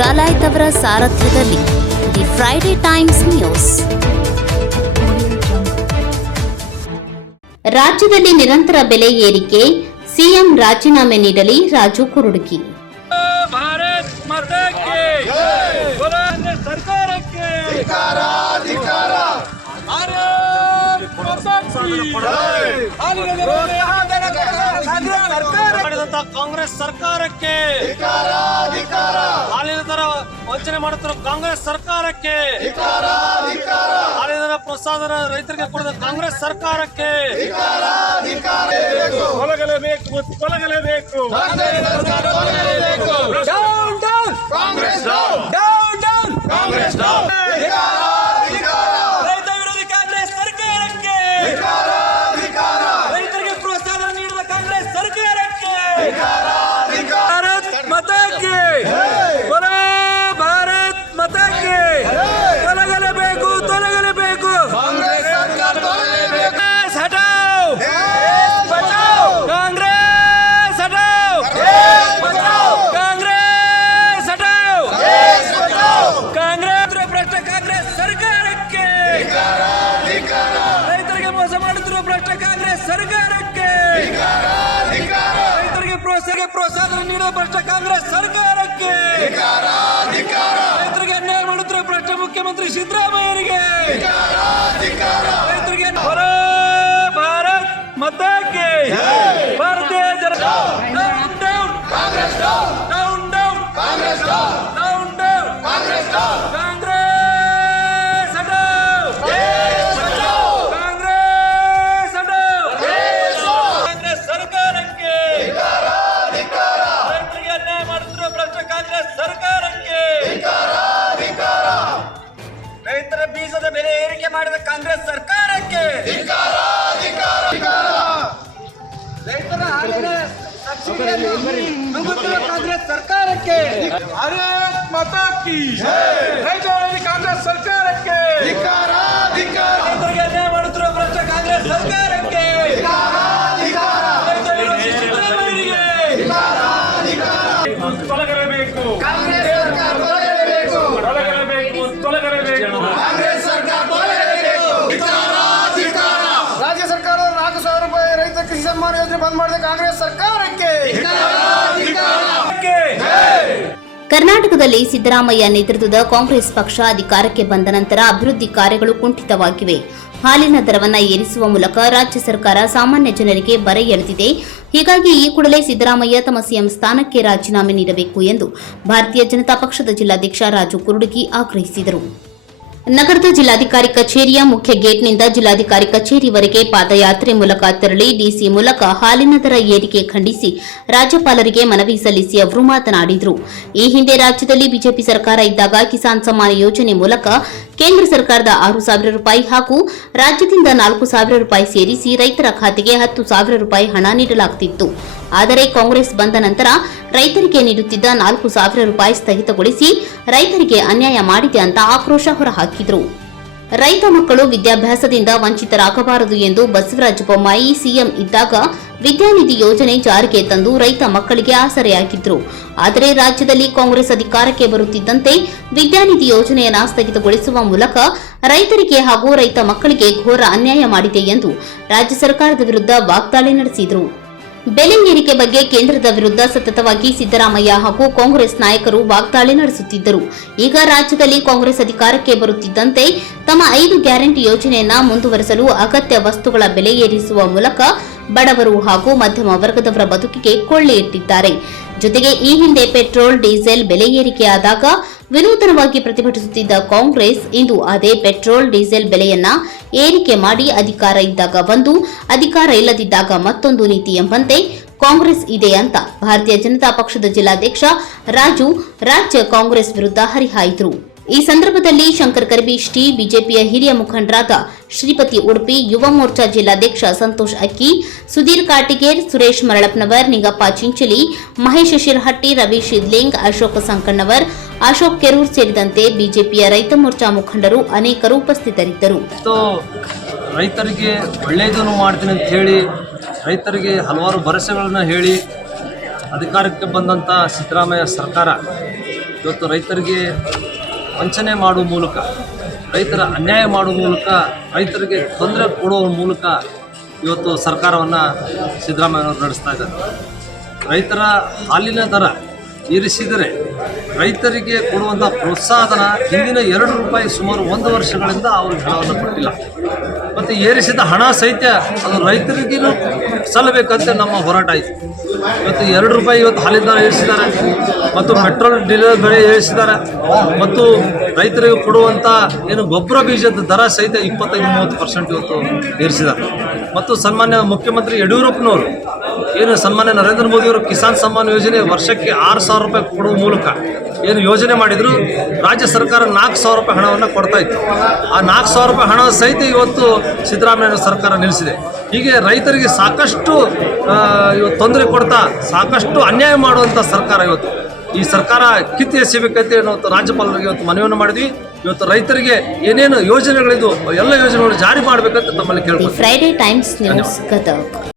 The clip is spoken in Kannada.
ಡಾಲಾಯ್ತ್ ಅವರ ಸಾರಥ್ಯದಲ್ಲಿ ದಿ ಫ್ರೈಡೆ ಟೈಮ್ಸ್ ನ್ಯೂಸ್. ರಾಜ್ಯದಲ್ಲಿ ನಿರಂತರ ಬೆಲೆ ಏರಿಕೆ, ಸಿಎಂ ರಾಜೀನಾಮೆ ನೀಡಲಿ, ರಾಜು ಕುರುಡುಗಿ. ಭಾರತ್ ಮಾತಾ ಕಿ ಜೈ, ಸರ್ಕಾರಕ್ಕೆ ಧಿಕ್ಕಾರ, ಧಿಕ್ಕಾರ. ಭಾರತ್ ಮಾತಾ ಕಿ ಜೈ. ಕಾಂಗ್ರೆಸ್ ಸರ್ಕಾರಕ್ಕೆ ಧಿಕ್ಕಾರ, ಧಿಕ್ಕಾರ. ಹಾಲಿನ ದರ ವಂಚನೆ ಮಾಡುತ್ತಿರುವ ಕಾಂಗ್ರೆಸ್ ಸರ್ಕಾರಕ್ಕೆ ಧಿಕ್ಕಾರ, ಧಿಕ್ಕಾರ. ಹಾಲಿನ ದರ ಪ್ರೋತ್ಸಾಹನ ರೈತರಿಗೆ ಕೊಡದ ಕಾಂಗ್ರೆಸ್ ಸರ್ಕಾರಕ್ಕೆ ಧಿಕ್ಕಾರ, ಧಿಕ್ಕಾರ. ತೊಲಗಲೇಬೇಕು, ತೊಲಗಲೇಬೇಕು. Down down Congress, down down down Congress, down. ರೈತ ವಿರೋಧಿ ಕಾಂಗ್ರೆಸ್ ಸರ್ಕಾರಕ್ಕೆ ಧಿಕ್ಕಾರ, ಧಿಕ್ಕಾರ. ರೈತರಿಗೆ ಪ್ರೋತ್ಸಾಹ ನೀಡಿದ ಕಾಂಗ್ರೆಸ್ ಸರ್ಕಾರಕ್ಕೆ ಧಿಕ್ಕಾರ, ಧಿಕ್ಕಾರ. ಭಾರತ್ ಮಾತಾ ಕಿ ಬೋಲೋ, ಭಾರತ್ ಮಾತಾ ಕಿ. ತೊಲಗಲೇಬೇಕು, ತೊಲಗಲೇಬೇಕು. ಕಾಂಗ್ರೆಸ್ ಸರ್ಕಾರ ತೊಲಗಲೇಬೇಕು. ಹಟಾವ್, ಬಚಾವ್. ಕಾಂಗ್ರೆಸ್ ಹಟಾವ್, ಬಚಾವ್. ಕಾಂಗ್ರೆಸ್ ಹಟಾವ್, ಬಚಾವ್. ಕಾಂಗ್ರೆಸ್ ಭ್ರಷ್ಟ ಕಾಂಗ್ರೆಸ್ ಸರ್ಕಾರಕ್ಕೆ ಧಿಕ್ಕಾರ, ಧಿಕ್ಕಾರ. ರೈತರಿಗೆ ಮೋಸ ಮಾಡುತ್ತಿರುವ ಭ್ರಷ್ಟ ಕಾಂಗ್ರೆಸ್ ಸರ್ಕಾರಕ್ಕೆ ಧಿಕ್ಕಾರ, ಧಿಕ್ಕಾರ. ರೈತರಿಗೆ ಪ್ರೋತ್ಸಾಹ ನೀಡುವ ಭ್ರಷ್ಟ ಕಾಂಗ್ರೆಸ್ ಸರ್ಕಾರಕ್ಕೆ ಧಿಕ್ಕಾರ, ಧಿಕ್ಕಾರ. ರೈತರಿಗೆ ಅನ್ಯಾಯ ಮಾಡುತ್ತಿರುವ ಭ್ರಷ್ಟ ಮುಖ್ಯಮಂತ್ರಿ ಸಿದ್ದರಾಮಯ್ಯರಿಗೆ ಧಿಕ್ಕಾರ, ಧಿಕ್ಕಾರ. ರೈತರಿಗೆ ಬೋಲೋ, ಭಾರತ್ ಮಾತಾ ಕಿ Bharatiya Janata down down Congress, down down Congress, down down Congress. Congress ಹಟಾವ್, ಬಚಾವ್. ಕಾಂಗ್ರೆಸ್ ಹಟಾವ್, ಕಾಂಗ್ರೆಸ್ ಸರ್ಕಾರಕ್ಕೆ ಧಿಕ್ಕಾರ, ಧಿಕ್ಕಾರ. ರೈತರಿಗೆ ಅನ್ಯಾಯ ಮಾಡುತ್ತಿರುವ ಭ್ರಷ್ಟ ಕಾಂಗ್ರೆಸ್ ಸರ್ಕಾರಕ್ಕೆ ಧಿಕ್ಕಾರ, ಧಿಕ್ಕಾರ. ರೈತರ ಬೀಜದ ಬೆಲೆ ಏರಿಕೆ ಮಾಡಿದ ಕಾಂಗ್ರೆಸ್ ಸರ್ಕಾರಕ್ಕೆ ಧಿಕ್ಕಾರ, ಧಿಕ್ಕಾರ, ಧಿಕ್ಕಾರ. ರೈತರ ಹಾಲಿನ ಸಬ್ಸಿಡಿಯನ್ನು ನುಂಗುತ್ತಿರುವ ಕಾಂಗ್ರೆಸ್ ಸರ್ಕಾರಕ್ಕೆ ಭಾರತ್ ಮಾತಾ ಕಿ ರೈತ ವಿರೋಧಿ ಕಾಂಗ್ರೆಸ್ ಸರ್ಕಾರಕ್ಕೆ ಧಿಕ್ಕಾರ, ಧಿಕ್ಕಾರ. ರೈತರಿಗೆ ಅನ್ಯಾಯ ಮಾಡುತ್ತಿರುವ ಭ್ರಷ್ಟ ಕಾಂಗ್ರೆಸ್ ಸರ್ಕಾರಕ್ಕೆ ಧಿಕ್ಕಾರ, ಧಿಕ್ಕಾರ. ರೈತ ವಿರೋಧಿ ಸಿದ್ದರಾಮಯ್ಯರಿಗೆ ಧಿಕ್ಕಾರ, ಧಿಕ್ಕಾರ. ತೊಲಗಲೇಬೇಕು, ಕಾಂಗ್ರೆಸ್ ಸರ್ಕಾರ ತೊಲಗಲೇಬೇಕು, ತೊಲಗಲೇಬೇಕು, ತೊಲಗಲೇಬೇಕು. ಕಾಂಗ್ರೆಸ್ ಸರ್ಕಾರ ತೊಲಗಲೇಬೇಕು. ಧಿಕ್ಕಾರ, ಧಿಕ್ಕಾರ. ರಾಜ್ಯ ಸರ್ಕಾರ 4,000 ರೂಪಾಯಿ ರೈತ ಕೃಷಿ ಸನ್ಮಾನ ಯೋಜನೆ ಬಂದ್ ಮಾಡಿದ ಕಾಂಗ್ರೆಸ್ ಸರ್ಕಾರಕ್ಕೆ ಧಿಕ್ಕಾರ, ಧಿಕ್ಕಾರ. ಕರ್ನಾಟಕದಲ್ಲಿ ಸಿದ್ದರಾಮಯ್ಯ ನೇತೃತ್ವದ ಕಾಂಗ್ರೆಸ್ ಪಕ್ಷ ಅಧಿಕಾರಕ್ಕೆ ಬಂದ ನಂತರ ಅಭಿವೃದ್ಧಿ ಕಾರ್ಯಗಳು ಕುಂಠಿತವಾಗಿವೆ. ಹಾಲಿನ ದರವನ್ನು ಏರಿಸುವ ಮೂಲಕ ರಾಜ್ಯ ಸರ್ಕಾರ ಸಾಮಾನ್ಯ ಜನರಿಗೆ ಬರೆ ಎಳೆದಿದೆ. ಹೀಗಾಗಿ ಈ ಕೂಡಲೇ ಸಿದ್ದರಾಮಯ್ಯ ತಮ್ಮ ಸಿಎಂ ಸ್ಥಾನಕ್ಕೆ ರಾಜೀನಾಮೆ ನೀಡಬೇಕು ಎಂದು ಭಾರತೀಯ ಜನತಾ ಪಕ್ಷದ ಜಿಲ್ಲಾಧ್ಯಕ್ಷ ರಾಜು ಕುರುಡುಗಿ ಆಗ್ರಹಿಸಿದರು. ನಗರದ ಜಿಲ್ಲಾಧಿಕಾರಿ ಕಚೇರಿಯ ಮುಖ್ಯ ಗೇಟ್ನಿಂದ ಜಿಲ್ಲಾಧಿಕಾರಿ ಕಚೇರಿವರೆಗೆ ಪಾದಯಾತ್ರೆ ಮೂಲಕ ತೆರಳಿ ಡಿಸಿ ಮೂಲಕ ಹಾಲಿನ ದರ ಏರಿಕೆ ಖಂಡಿಸಿ ರಾಜ್ಯಪಾಲರಿಗೆ ಮನವಿ ಸಲ್ಲಿಸಿ ಅವರು ಮಾತನಾಡಿದರು. ಈ ಹಿಂದೆ ರಾಜ್ಯದಲ್ಲಿ ಬಿಜೆಪಿ ಸರ್ಕಾರ ಇದ್ದಾಗ ಕಿಸಾನ್ ಸಮ್ಮಾನ್ ಯೋಜನೆ ಮೂಲಕ ಕೇಂದ್ರ ಸರ್ಕಾರದ 6,000 ರೂಪಾಯಿ ಹಾಗೂ ರಾಜ್ಯದಿಂದ 4,000 ರೂಪಾಯಿ ಸೇರಿಸಿ ರೈತರ ಖಾತೆಗೆ 10,000 ರೂಪಾಯಿ ಹಣ ನೀಡಲಾಗುತ್ತಿತ್ತು. ಆದರೆ ಕಾಂಗ್ರೆಸ್ ಬಂದ ನಂತರ ರೈತರಿಗೆ ನೀಡುತ್ತಿದ್ದ 4,000 ರೂಪಾಯಿ ಸ್ಥಗಿತಗೊಳಿಸಿ ರೈತರಿಗೆ ಅನ್ಯಾಯ ಮಾಡಿದೆ ಅಂತ ಆಕ್ರೋಶ ಹೊರಹಾಕಿದರು. ರೈತ ಮಕ್ಕಳು ವಿದ್ಯಾಭ್ಯಾಸದಿಂದ ವಂಚಿತರಾಗಬಾರದು ಎಂದು ಬಸವರಾಜ ಬೊಮ್ಮಾಯಿ ಸಿಎಂ ಇದ್ದಾಗ ವಿದ್ಯಾನಿಧಿ ಯೋಜನೆ ಜಾರಿಗೆ ತಂದು ರೈತ ಮಕ್ಕಳಿಗೆ ಆಸರೆಯಾಗಿದ್ರು. ಆದರೆ ರಾಜ್ಯದಲ್ಲಿ ಕಾಂಗ್ರೆಸ್ ಅಧಿಕಾರಕ್ಕೆ ಬರುತ್ತಿದ್ದಂತೆ ವಿದ್ಯಾನಿಧಿ ಯೋಜನೆಯನ್ನು ಸ್ಥಗಿತಗೊಳಿಸುವ ಮೂಲಕ ರೈತರಿಗೆ ಹಾಗೂ ರೈತ ಮಕ್ಕಳಿಗೆ ಘೋರ ಅನ್ಯಾಯ ಮಾಡಿದೆ ಎಂದು ರಾಜ್ಯ ಸರ್ಕಾರದ ವಿರುದ್ಧ ವಾಗ್ದಾಳಿ ನಡೆಸಿದರು. ಬೆಲೆ ಏರಿಕೆ ಬಗ್ಗೆ ಕೇಂದ್ರದ ವಿರುದ್ಧ ಸತತವಾಗಿ ಸಿದ್ದರಾಮಯ್ಯ ಹಾಗೂ ಕಾಂಗ್ರೆಸ್ ನಾಯಕರು ವಾಗ್ದಾಳಿ ನಡೆಸುತ್ತಿದ್ದರು. ಈಗ ರಾಜ್ಯದಲ್ಲಿ ಕಾಂಗ್ರೆಸ್ ಅಧಿಕಾರಕ್ಕೆ ಬರುತ್ತಿದ್ದಂತೆ ತಮ್ಮ 5 ಗ್ಯಾರಂಟಿ ಯೋಜನೆಯನ್ನ ಮುಂದುವರೆಸಲು ಅಗತ್ಯ ವಸ್ತುಗಳ ಬೆಲೆ ಏರಿಸುವ ಮೂಲಕ ಬಡವರು ಹಾಗೂ ಮಧ್ಯಮ ವರ್ಗದವರ ಬದುಕಿಗೆ ಕೊಳ್ಳೆ ಇಟ್ಟಿದ್ದಾರೆ. ಜೊತೆಗೆ ಈ ಹಿಂದೆ ಪೆಟ್ರೋಲ್, ಡೀಸೆಲ್ ಬೆಲೆ ಏರಿಕೆಯಾದಾಗ ವಿನೂತನವಾಗಿ ಪ್ರತಿಭಟಿಸುತ್ತಿದ್ದ ಕಾಂಗ್ರೆಸ್ ಇಂದು ಅದೇ ಪೆಟ್ರೋಲ್, ಡೀಸೆಲ್ ಬೆಲೆಯನ್ನ ಏರಿಕೆ ಮಾಡಿ ಅಧಿಕಾರ ಇದ್ದಾಗ ಒಂದು, ಅಧಿಕಾರ ಇಲ್ಲದಿದ್ದಾಗ ಮತ್ತೊಂದು ನೀತಿ ಎಂಬಂತೆ ಕಾಂಗ್ರೆಸ್ ಇದೆ ಅಂತ ಭಾರತೀಯ ಜನತಾ ಪಕ್ಷದ ಜಿಲ್ಲಾಧ್ಯಕ್ಷ ರಾಜು ರಾಜ್ಯ ಕಾಂಗ್ರೆಸ್ ವಿರುದ್ಧ ಹರಿಹಾಯ್ದರು. ಈ ಸಂದರ್ಭದಲ್ಲಿ ಶಂಕರ್ ಕರಬಿಷ್ಟಿ, ಬಿಜೆಪಿಯ ಹಿರಿಯ ಮುಖಂಡರಾದ ಶ್ರೀಪತಿ ಉಡುಪಿ, ಯುವ ಮೋರ್ಚಾ ಜಿಲ್ಲಾಧ್ಯಕ್ಷ ಸಂತೋಷ್ ಅಕ್ಕಿ, ಸುಧೀರ್ ಕಾಟಿಗೇರ್, ಸುರೇಶ್ ಮರಳಪ್ನವರ್, ನಿಂಗಪ್ಪ ಚಿಂಚಲಿ, ಮಹೇಶ್ ಶಿರ್ಹಟ್ಟಿ, ರವಿ ಶಿದ್ಲಿಂಗ್, ಅಶೋಕ್ ಸಂಕಣ್ಣವರ್, ಅಶೋಕ್ ಕೆರೂರ್ ಸೇರಿದಂತೆ ಬಿಜೆಪಿಯ ರೈತ ಮೋರ್ಚಾ ಮುಖಂಡರು ಅನೇಕರು ಉಪಸ್ಥಿತರಿದ್ದರು. ರೈತರಿಗೆ ಒಳ್ಳೆಯದನ್ನು ಮಾಡ್ತೀನಿ ಅಂತ ಹೇಳಿ ರೈತರಿಗೆ ಹಲವಾರು ಭರವಸೆಗಳನ್ನು ಹೇಳಿ ಅಧಿಕಾರಕ್ಕೆ ಬಂದಂಥ ಸಿದ್ದರಾಮಯ್ಯ ಸರ್ಕಾರ ಇವತ್ತು ರೈತರಿಗೆ ವಂಚನೆ ಮಾಡುವ ಮೂಲಕ, ರೈತರ ಅನ್ಯಾಯ ಮಾಡುವ ಮೂಲಕ, ರೈತರಿಗೆ ತೊಂದರೆ ಕೊಡುವ ಮೂಲಕ ಇವತ್ತು ಸರ್ಕಾರವನ್ನು ಸಿದ್ದರಾಮಯ್ಯನವರು ನಡೆಸ್ತಾ ಇದ್ದಾರೆ. ರೈತರ ಹಾಲಿನ ದರ ಏರಿಸಿದರೆ ರೈತರಿಗೆ ಕೊಡುವಂಥ ಪ್ರೋತ್ಸಾಹನ ಹಿಂದಿನ 2 ರೂಪಾಯಿ ಸುಮಾರು 1 ವರ್ಷಗಳಿಂದ ಅವ್ರಿಗೆ ಹಣವನ್ನು ಕೊಟ್ಟಿಲ್ಲ. ಮತ್ತು ಏರಿಸಿದ ಹಣ ಸಹಿತ ಅದು ರೈತರಿಗೂ ಸಲ್ಲಬೇಕಂತ ನಮ್ಮ ಹೋರಾಟ ಆಯಿತು. ಇವತ್ತು 2 ರೂಪಾಯಿ ಇವತ್ತು ಹಾಲಿನ ದರ ಏರಿಸಿದ್ದಾರೆ, ಮತ್ತು ಪೆಟ್ರೋಲ್ ಡೀಸೆಲ್ ಬೆಲೆ ಏರಿಸಿದ್ದಾರೆ, ಮತ್ತು ರೈತರಿಗೆ ಕೊಡುವಂಥ ಏನು ಗೊಬ್ಬರ ಬೀಜದ ದರ ಸಹಿತ 25-30% ಇವತ್ತು ಏರಿಸಿದ್ದಾರೆ. ಮತ್ತು ಸನ್ಮಾನ್ಯ ಮುಖ್ಯಮಂತ್ರಿ ಯಡಿಯೂರಪ್ಪನವರು ಏನು ಸನ್ಮಾನ್ಯ ನರೇಂದ್ರ ಮೋದಿಯವರು ಕಿಸಾನ್ ಸಮ್ಮಾನ್ ಯೋಜನೆ ವರ್ಷಕ್ಕೆ 6,000 ರೂಪಾಯಿ ಕೊಡುವ ಮೂಲಕ ಏನು ಯೋಜನೆ ಮಾಡಿದ್ರು, ರಾಜ್ಯ ಸರ್ಕಾರ 4,000 ರೂಪಾಯಿ ಹಣವನ್ನು ಕೊಡ್ತಾ ಇತ್ತು. ಆ 4,000 ರೂಪಾಯಿ ಹಣ ಸಹಿತ ಇವತ್ತು ಸಿದ್ದರಾಮಯ್ಯ ಸರ್ಕಾರ ನಿಲ್ಲಿಸಿದೆ. ಹೀಗೆ ರೈತರಿಗೆ ಸಾಕಷ್ಟು ಇವತ್ತು ತೊಂದರೆ ಕೊಡ್ತಾ, ಸಾಕಷ್ಟು ಅನ್ಯಾಯ ಮಾಡುವಂಥ ಸರ್ಕಾರ ಇವತ್ತು. ಈ ಸರ್ಕಾರ ಕಿತ್ತು ಎಸಿಬೇಕಂತ ನಾವು ರಾಜ್ಯಪಾಲರಿಗೆ ಇವತ್ತು ಮನವಿಯನ್ನು ಮಾಡಿದ್ವಿ. ಇವತ್ತು ರೈತರಿಗೆ ಏನೇನು ಯೋಜನೆಗಳಿದ್ದು ಎಲ್ಲ ಯೋಜನೆಗಳು ಜಾರಿ ಮಾಡಬೇಕಂತ ತಮ್ಮಲ್ಲಿ ಕೇಳ್ಬೋದು. Friday times news Gadag.